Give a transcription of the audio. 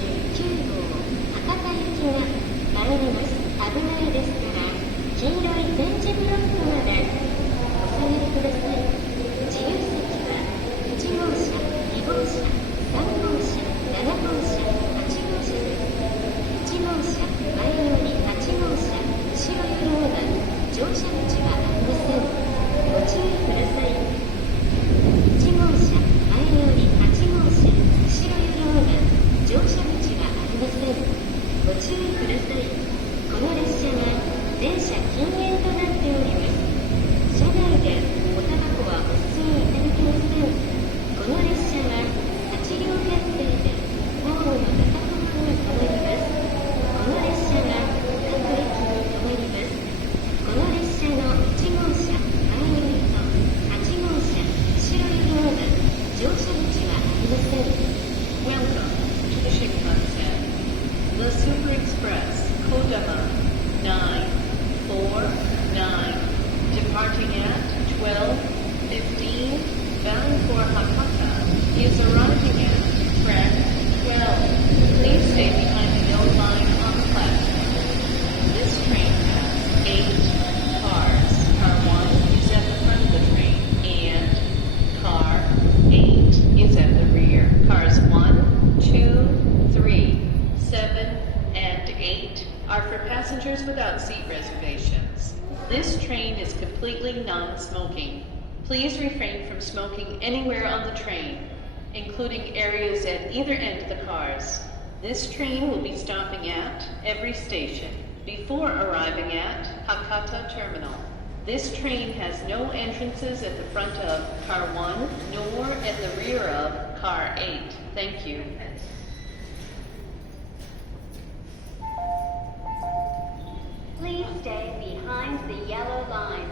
号博多行きが参ります。危ないですから黄色い点字ブロックまでお下がりください。自由席は1号車、2号車、3号車、7号車、8号車です。1号車前より8号車後ろよりも乗車口はありません。ご注意ください。1号車前より8号車後ろよりも乗車口はありません。ご注意ください。この列車は全車禁煙となっております。車内でおタバコはお吸いいただけません。この列車は8両編成でホームの中ほどに停まります。この列車は各駅に停まります。この列車の1号車前よりと8号車後ろよりも乗車口はありません。Welcome to the Shinkansen. The Super Express, Kodama 949, departing at 12:15, bound for Hakata, is arriving at track 12. Please stay behind the yellow line on the platform. This train has 8 cars. Car 1 is at the front of the train, and car 8 is at the rear. Cars 1, 2, 3, 7, and 8 are for passengers without seat reservations. This train is completely non-smoking. Please refrain from smoking anywhere on the train, including areas at either end of the cars. This train will be stopping at every station before arriving at Hakata Terminal. This train has no entrances at the front of car 1 nor at the rear of car 8. Thank you. Please stay behind the yellow line.